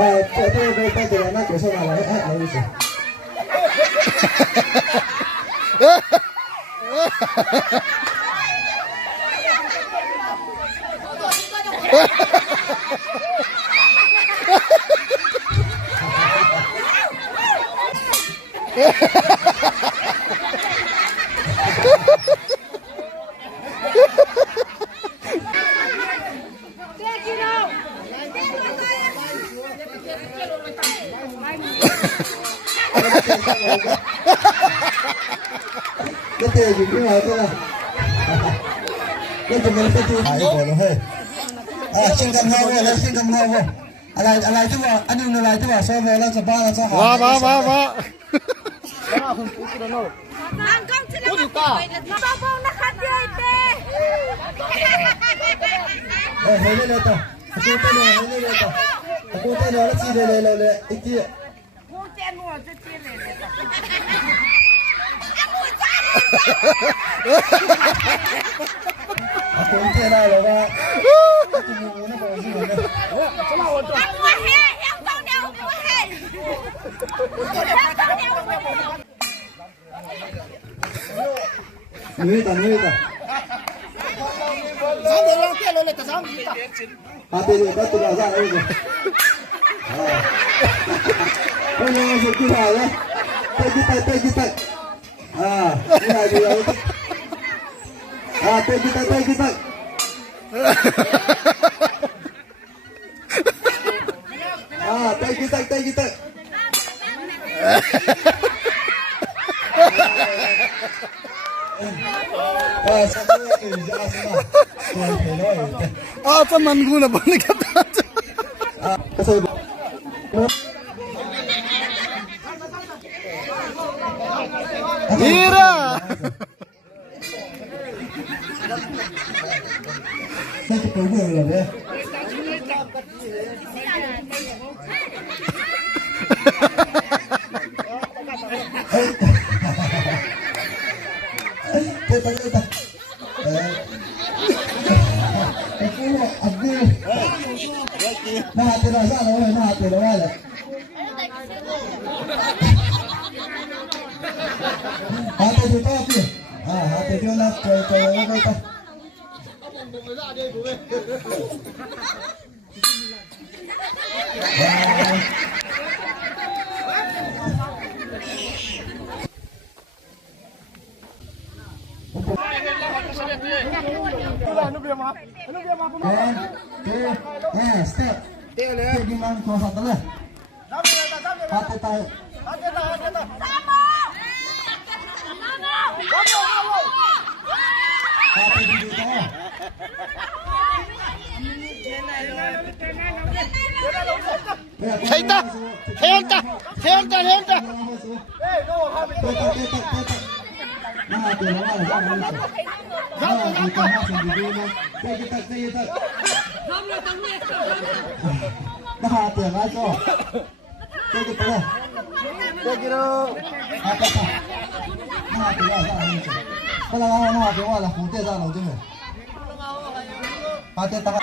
对，那给上来了，哎，没意思。这电影挺好看的，这怎么这就还有我了嘿？啊，先干泡沫，来先干泡沫，อะไรที่ว่าอันนี้อะไรที่ว่าซอฟแล้วจะบ้าแล้วจะหามาAngkong sila mababaw na kadyote. hele leto. Aku tahu hele leto. Aku tahu nak si le itu. Hujan mu je cile leto. Aku tahu lah lepas. Aku mau nak bawa sini. Aku hei, yang kau dia aku hei. Nuita. Sambil lang pelo le kasam kita. Ate dia tu dah sana itu. Oh, yang suku saya. Kita. Ah, ini dia itu. Ah, kita. Ah, kita. Apa mangguna ba ni kata? Mira. Step. Dia bilang kau satu lah. Hati tahu. Hati di situ. Henta. Nah, tu lah jangan. Kita masih di dulu. Kita. Nah, tu lah tu. Kita lah. Kira. Apa? Nah, tu lah jangan. Kalau awak tu lah, hujan dah lalu je. Hati tak.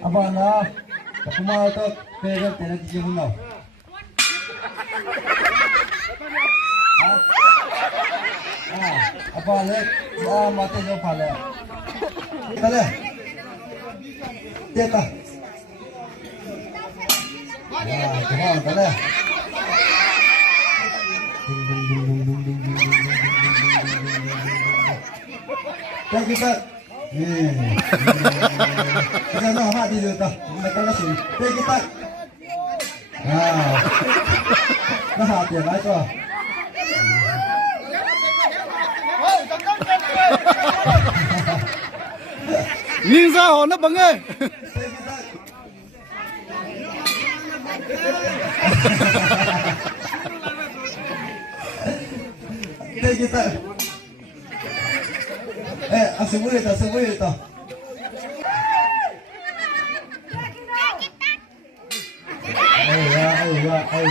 Apa nak? Aku mau tu pegang terak cium nak. Apa leh? Mati jauh paling. Kita leh. Kita. Kita leh. Kita. Kita nak apa di situ? Kita nak sini. Kita. Nah, hati lah tu. Nhìn ra hồn nó bằng ơi. Kita. Asal boleh tak? Hãy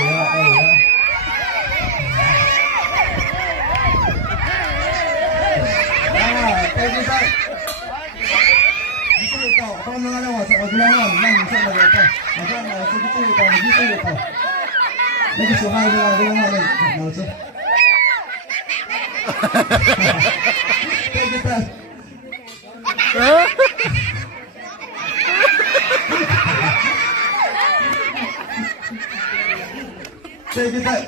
subscribe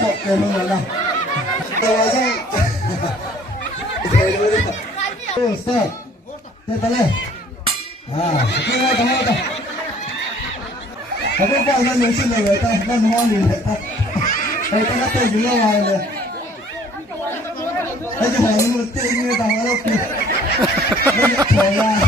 cho kênh Ghiền Mì Gõ để không bỏ lỡ